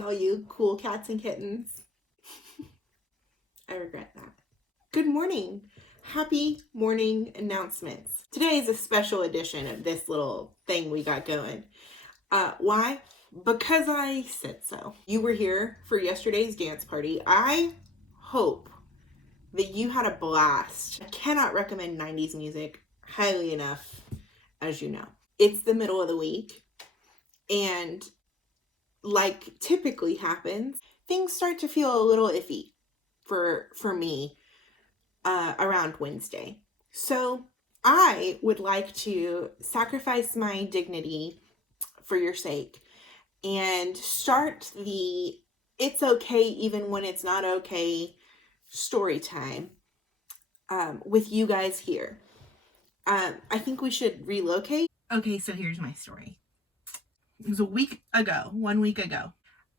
All you cool cats and kittens. I regret that. Good morning. Happy morning announcements. Today is a special edition of this little thing we got going. Why? Because I said so. You were here for yesterday's dance party. I hope that you had a blast. I cannot recommend 90s music highly enough, as you know. It's the middle of the week, and like typically happens, things start to feel a little iffy for me around Wednesday. So I would like to sacrifice my dignity for your sake and start the "it's okay even when it's not okay" story time with you guys here. I think we should relocate. Okay, so here's my story. It was 1 week ago.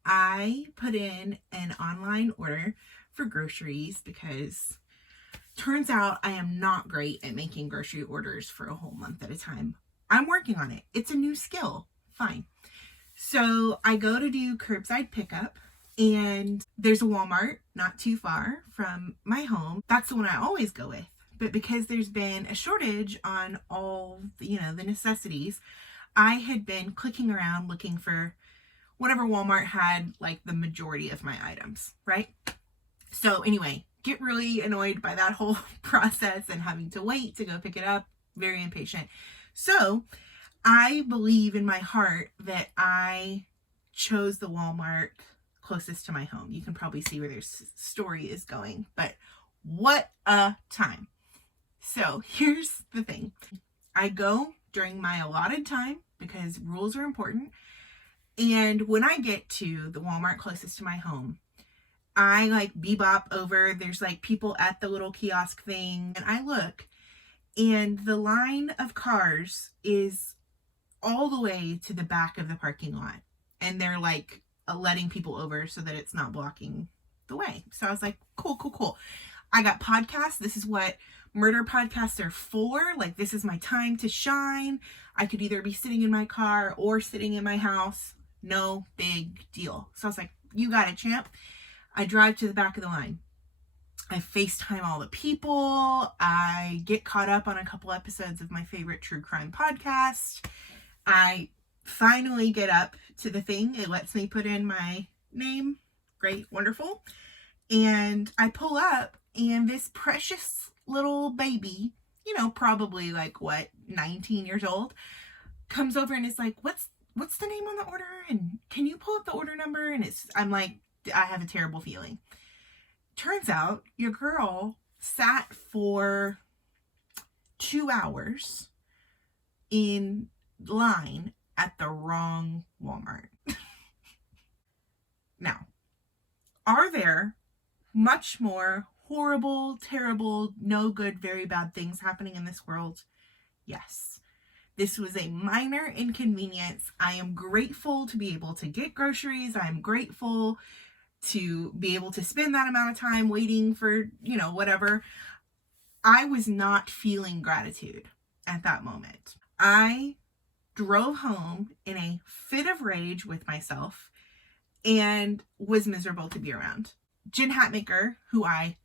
I put in an online order for groceries because turns out I am not great at making grocery orders for a whole month at a time. I'm working on it. It's a new skill. Fine. So I go to do curbside pickup, and there's a Walmart not too far from my home. That's the one I always go with. But because there's been a shortage on all, the necessities, I had been clicking around looking for whatever Walmart had like the majority of my items, right? So anyway, get really annoyed by that whole process and having to wait to go pick it up. Very impatient. So I believe in my heart that I chose the Walmart closest to my home. You can probably see where this story is going, but what a time. So here's the thing. I go during my allotted time because rules are important. And when I get to the Walmart closest to my home, I like bebop over. There's like people at the little kiosk thing. And I look, and the line of cars is all the way to the back of the parking lot. And they're like letting people over so that it's not blocking the way. So I was like, cool. I got podcasts. This is what murder podcasts are for. Like, this is my time to shine. I could either be sitting in my car or sitting in my house. No big deal. So I was like, you got it, champ. I drive to the back of the line. I FaceTime all the people. I get caught up on a couple episodes of my favorite true crime podcast. I finally get up to the thing. It lets me put in my name. Great, wonderful. And I pull up, and this precious little baby, probably like 19 years old, comes over and is like, what's the name on the order? And can you pull up the order number? And I'm like, I have a terrible feeling. Turns out your girl sat for 2 hours in line at the wrong Walmart. Now, are there much more horrible, terrible, no good, very bad things happening in this world? Yes. This was a minor inconvenience. I am grateful to be able to get groceries. I am grateful to be able to spend that amount of time waiting for, whatever. I was not feeling gratitude at that moment. I drove home in a fit of rage with myself and was miserable to be around. Jen Hatmaker, who I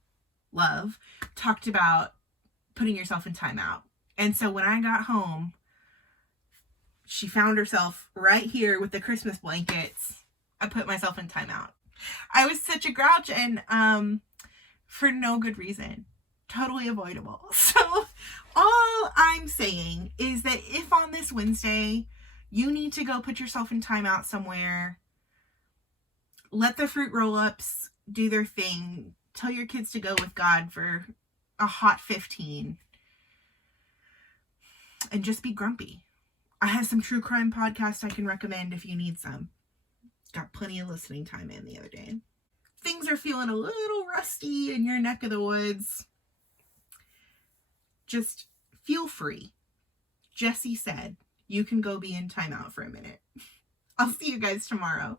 love, talked about putting yourself in timeout. And so when I got home, she found herself right here with the Christmas blankets. I put myself in timeout. I was such a grouch, and for no good reason. Totally avoidable. So all I'm saying is that if on this Wednesday you need to go put yourself in timeout somewhere, let the fruit roll-ups do their thing. Tell your kids to go with God for a hot 15. And just be grumpy. I have some true crime podcasts I can recommend if you need some. Got plenty of listening time in the other day. Things are feeling a little rusty in your neck of the woods. Just feel free. Jessie said you can go be in timeout for a minute. I'll see you guys tomorrow.